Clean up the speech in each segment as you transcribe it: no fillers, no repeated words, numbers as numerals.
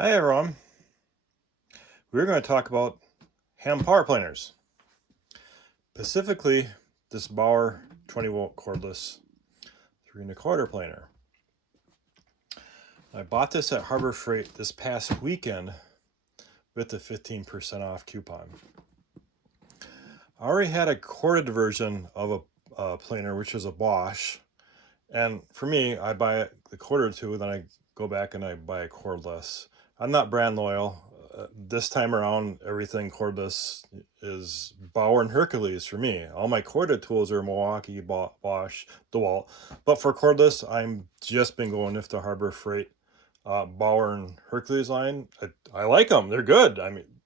Hi everyone. We're going to talk about hand power planers. Specifically, this Bauer 20 volt cordless 3 1/4 planer. I bought this at Harbor Freight this past weekend with the 15% off coupon. I already had a corded version of a planer, which is a Bosch. And for me, I buy the corded two, then I go back and I buy a cordless. I'm not brand loyal. This time around, everything cordless is Bauer and Hercules for me. All my corded tools are Milwaukee, Bosch, DeWalt. But for cordless, I'm just been going with the Harbor Freight Bauer and Hercules line. I like them. They're good. I mean,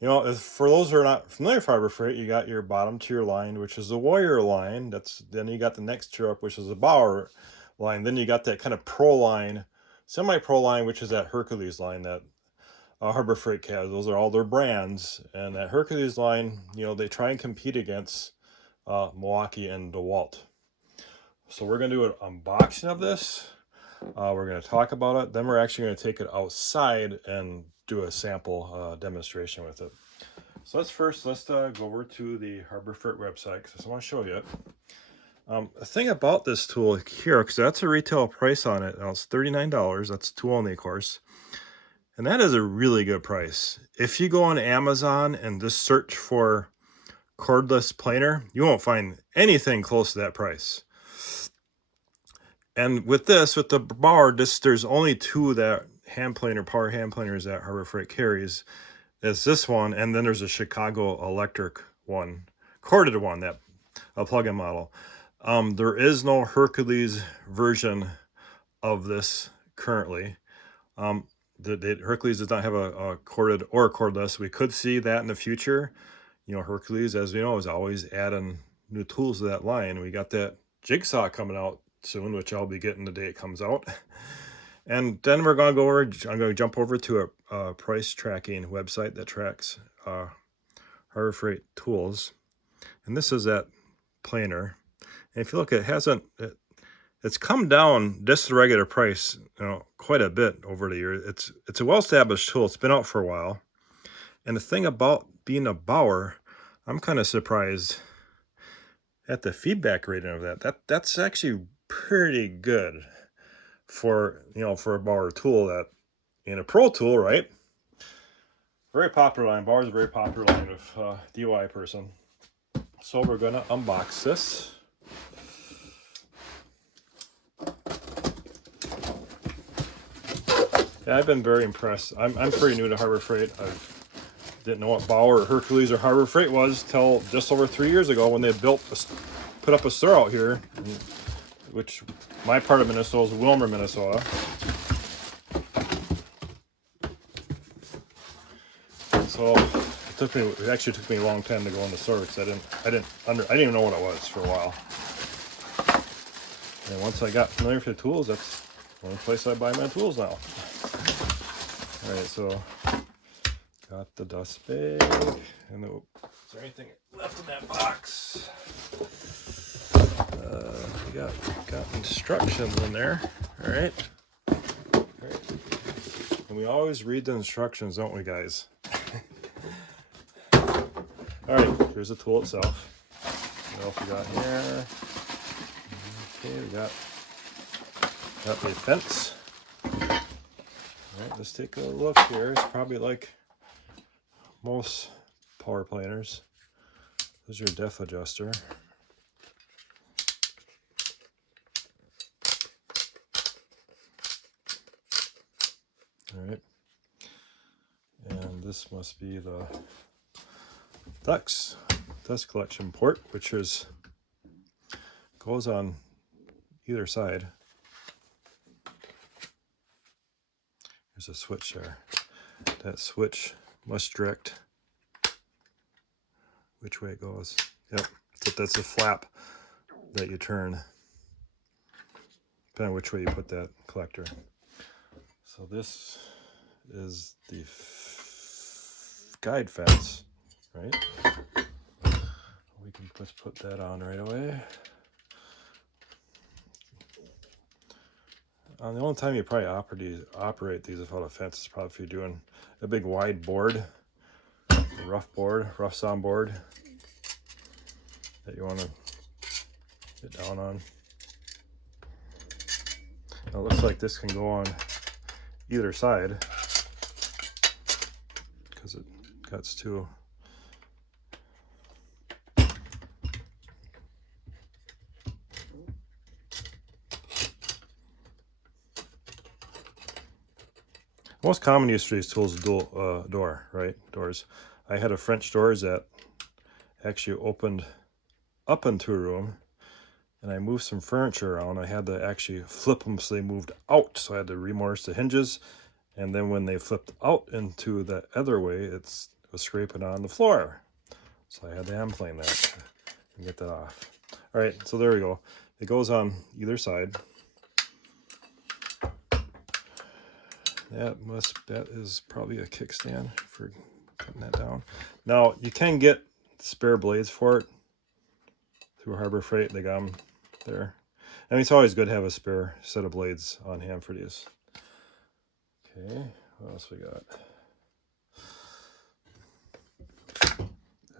you know, for those who are not familiar with Harbor Freight, you got your bottom tier line, which is the Warrior line. Then you got the next tier up, which is the Bauer line. Then you got that kind of pro line, semi-pro line, which is that Hercules line that Harbor Freight has. Those are all their brands. And that Hercules line, you know, they try and compete against Milwaukee and DeWalt. So we're going to do an unboxing of this. We're going to talk about it. Then we're actually going to take it outside and do a sample demonstration with it. So let's go over to the Harbor Freight website because I want to show you it. The thing about this tool here, because that's a retail price on it, now it's $39. That's tool only, of course. And that is a really good price. If you go on Amazon and just search for cordless planer, you won't find anything close to that price. And with the Bauer, there's only two that power hand planers that Harbor Freight carries. It's this one, and then there's a Chicago Electric one, corded one, that a plug-in model. There is no Hercules version of this currently. Hercules does not have a corded or a cordless. We could see that in the future. You know, Hercules, as we know, is always adding new tools to that line. We got that jigsaw coming out soon, which I'll be getting the day it comes out. And then we're going to go over, I'm going to jump over to a price tracking website that tracks Harbor Freight tools. And this is that planer. And if you look, it's come down just the regular price, you know, quite a bit over the years. It's a well-established tool. It's been out for a while. And the thing about being a Bauer, I'm kind of surprised at the feedback rating of that. That's actually pretty good for, you know, for a Bauer tool, that in a pro tool, right? Very popular line. Bauer's a very popular line of DIY person. So we're gonna unbox this. Yeah, I've been very impressed. I'm pretty new to Harbor Freight. I didn't know what Bauer or Hercules or Harbor Freight was till just over 3 years ago when they put up a store out here, which my part of Minnesota is Wilmer, Minnesota. So it actually took me a long time to go in the store because I didn't even know what it was for a while. And once I got familiar with the tools, that's the only place I buy my tools now. All right, so got the dust bag, and is there anything left in that box? We got instructions in there. All right. And we always read the instructions, don't we, guys? All right, here's the tool itself. What else we got here? Okay, we got the fence. All right, let's take a look here. It's probably like most power planers. There's your depth adjuster. All right, and this must be the dust collection port, which goes on either side. There's a switch there. That switch must direct which way it goes. Yep, that's a flap that you turn, depending on which way you put that collector. So this is the guide fence, right? We can just put that on right away. The only time you probably operate these without a fence is probably if you're doing a big wide board, rough sawn board that you want to get down on. Now, it looks like this can go on either side because it cuts two. Most common use for these tools is door, right? Doors. I had a French doors that actually opened up into a room, and I moved some furniture around. I had to actually flip them so they moved out, so I had to remortise the hinges, and then when they flipped out into the other way, it was scraping on the floor. So I had to hand plane that and get that off. All right, so there we go. It goes on either side. That is probably a kickstand for cutting that down. Now, you can get spare blades for it through Harbor Freight. They got them there. I mean, it's always good to have a spare set of blades on hand for these. Okay, what else we got?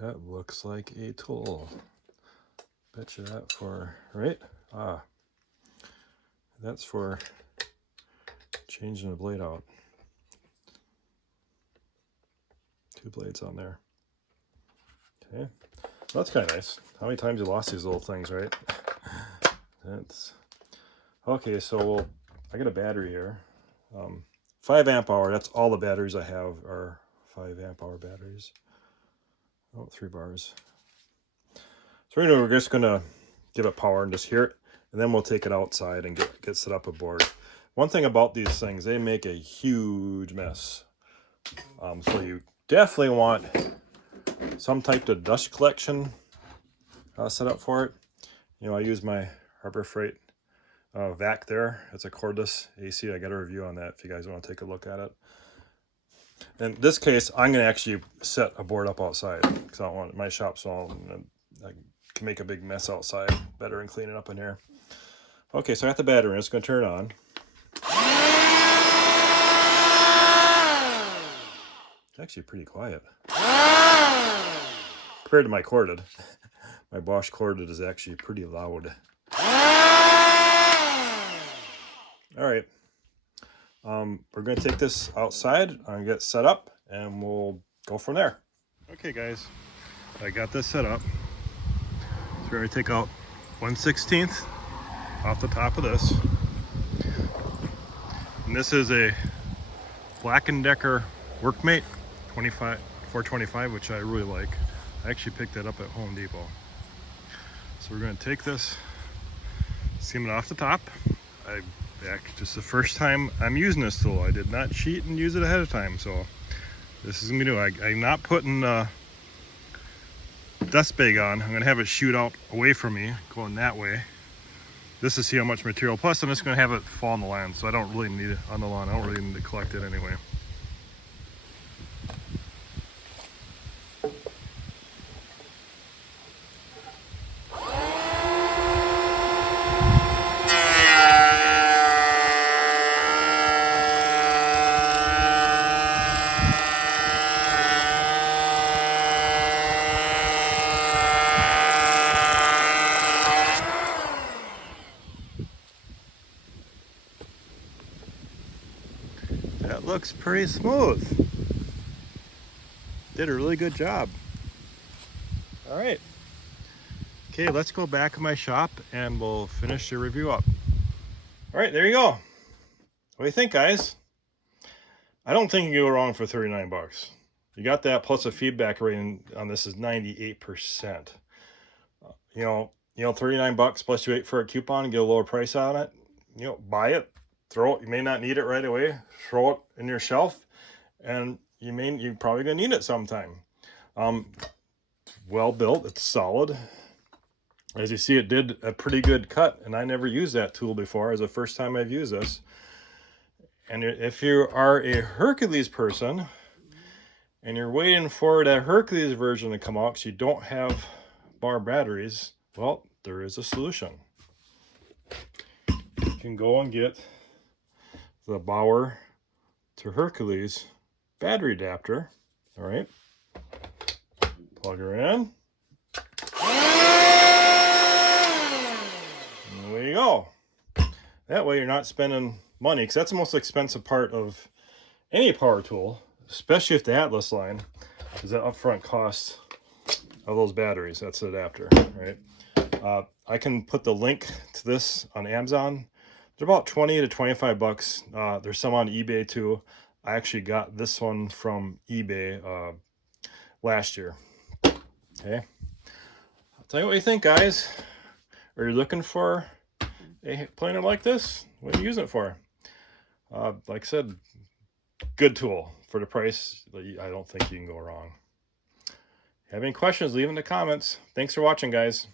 That looks like a tool. Bet you that for, right? Ah, that's for changing the blade out. Two blades on there. Okay, well, that's kind of nice. How many times you lost these little things, right? That's okay. So I got a battery here, 5 amp hour. That's all the batteries I have are 5 amp hour batteries. Oh, 3 bars. So right now we're just gonna give it power and just hear it, and then we'll take it outside and get set up a board. One thing about these things, they make a huge mess. So you definitely want some type of dust collection set up for it. You know, I use my Harbor Freight vac there. It's a cordless AC. I got a review on that if you guys want to take a look at it. In this case, I'm going to actually set a board up outside because I don't want my shop small and I can make a big mess outside. Better than clean it up in here. Okay, so I got the battery. I'm just going to turn it on. It's actually pretty quiet compared to my corded. My Bosch corded is actually pretty loud. All right, we're going to take this outside and get set up, and we'll go from there. Okay, guys, I got this set up. So we're going to take out 1/16 off the top of this, and this is a BLACK+DECKER Workmate 425, which I really like. I actually picked that up at Home Depot. So we're going to take this, seam it off the top. Just the first time I'm using this tool. I did not cheat and use it ahead of time, so this is going to be new. I'm not putting dust bag on. I'm going to have it shoot out away from me, going that way. This to see how much material. Plus, I'm just going to have it fall on the lawn, so I don't really need it on the lawn. I don't really need to collect it anyway. That looks pretty smooth. Did a really good job. All right. Okay, let's go back to my shop and we'll finish the review up. All right, there you go. What do you think, guys? I don't think you can go wrong for 39 bucks. You got that plus a feedback rating on this is 98%. You know, 39 bucks plus you wait for a coupon and get a lower price on it. You know, buy it. Throw it. You may not need it right away. Throw it in your shelf, and you're probably gonna need it sometime. Well built. It's solid. As you see, it did a pretty good cut, and I never used that tool before. It's the first time I've used this. And if you are a Hercules person and you're waiting for that Hercules version to come out because you don't have bar batteries, well, there is a solution. You can go and get the Bauer to Hercules battery adapter. All right, plug her in. And there you go. That way you're not spending money, because that's the most expensive part of any power tool, especially if the Atlas line, is that upfront cost of those batteries. That's the adapter, right? I can put the link to this on Amazon. They're about 20 to 25 bucks. There's some on eBay too. I actually got this one from eBay last year. Okay, I'll tell you what you think, guys. Are you looking for a planer like this? What are you using it for? Like I said, good tool for the price. I don't think you can go wrong. Have any questions, leave in the comments. Thanks for watching, guys.